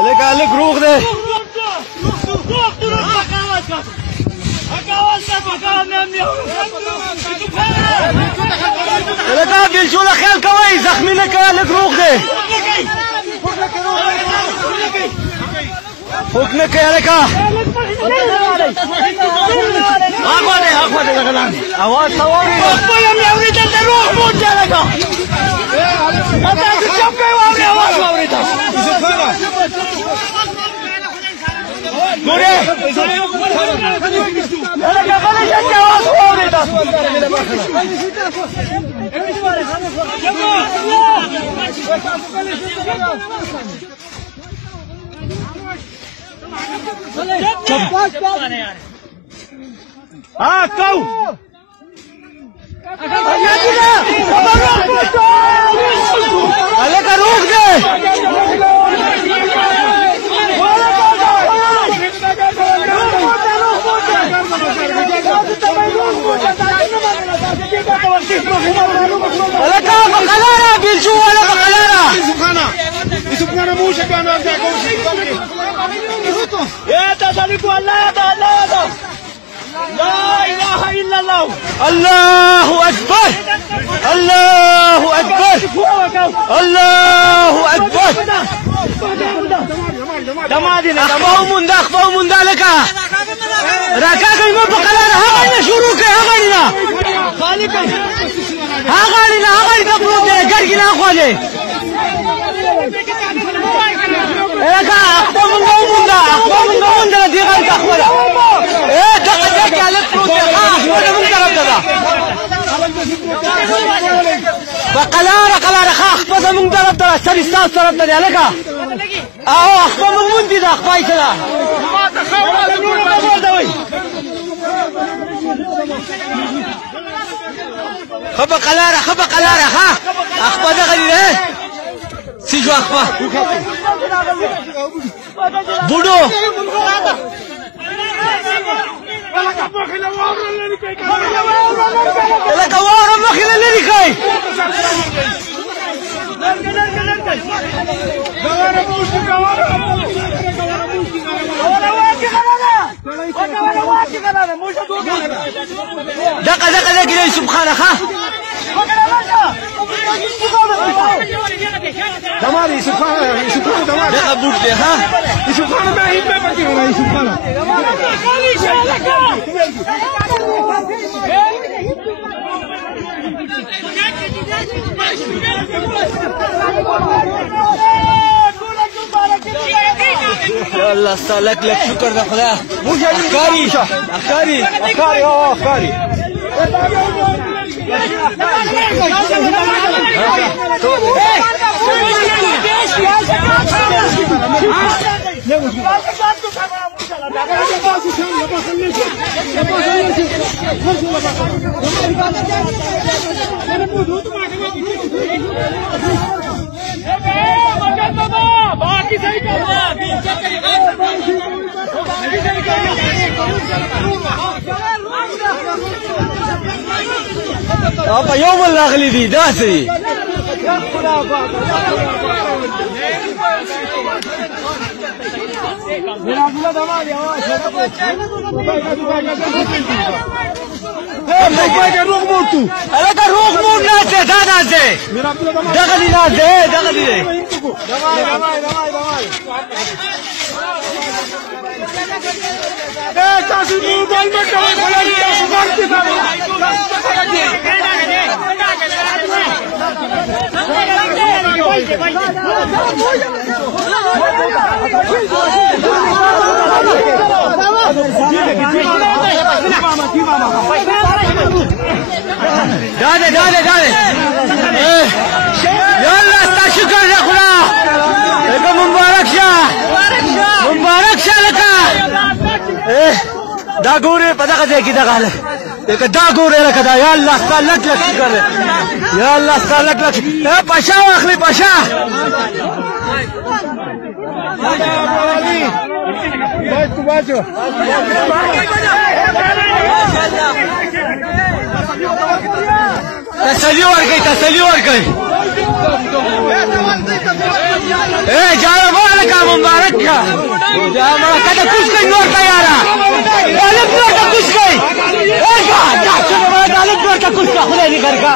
الک روغ دی الکا بیلچو له خیال کوئ زخمی نه کوئ الک روغ دی خوک نه کوئ الکا اخوا دی دغه لاندې اواز ته واورېده خپله مې اورېدل د روغ موټ دی الکا تاسو چپ کوئ واورې اواز واورېده ګورې الکا غلی شه چې اواز واورېده ها کو الکا روغ دی الکا بقلاره بیلچو والا بقلاره يوسف خان موشه كانوا يرجعوا يا تسالك الله لا اله الا الله الله اكبر الله اكبر الله اكبر اخبار من ذلك راكاك يمو بقلاره هغه شروع کوي هغه کپرو دې ګرګینا خوځي الکا اخبار من دې غل کا خوله دغه الک پرو دې اخبار من طرف ده بقلاره اخبار من طرف ده سړي تاسو طرف ده الکا او اخبار من دې ده خپای سره ما ته خبا قلاره ها اخبار دغه دې سيجو اخبار بودو الکا واره مخله لري کوي دقه كده سبحانه ها دماري سبحانه دماري دقه بوت ده ها سبحانه ما هي بقى كده سبحانه يا الله استلك لك شكر ده خدا افكاري apa يوم الاغلي دي داسي روغ موتو الکا روغ موت نازه دا نازه دغلی نازه دغلی تاسو موبایل مکوئ خلک تاسو ورته داده يلا استا شكر يا خلا لك مبارك لك دا ګوره په دغه ځای کې دغه حالت دا ګوره لکه دا یا الله ستا لک شکر یا الله ستا لک پاشا واخلې پاشا تسلی ورکړئ جانب مبارك کا دا ما کده کوش کوي نور تیارا طالب نور ته کوش کوي اګه دا څنګه طالب نور ته کوش کا خدای دې کړکا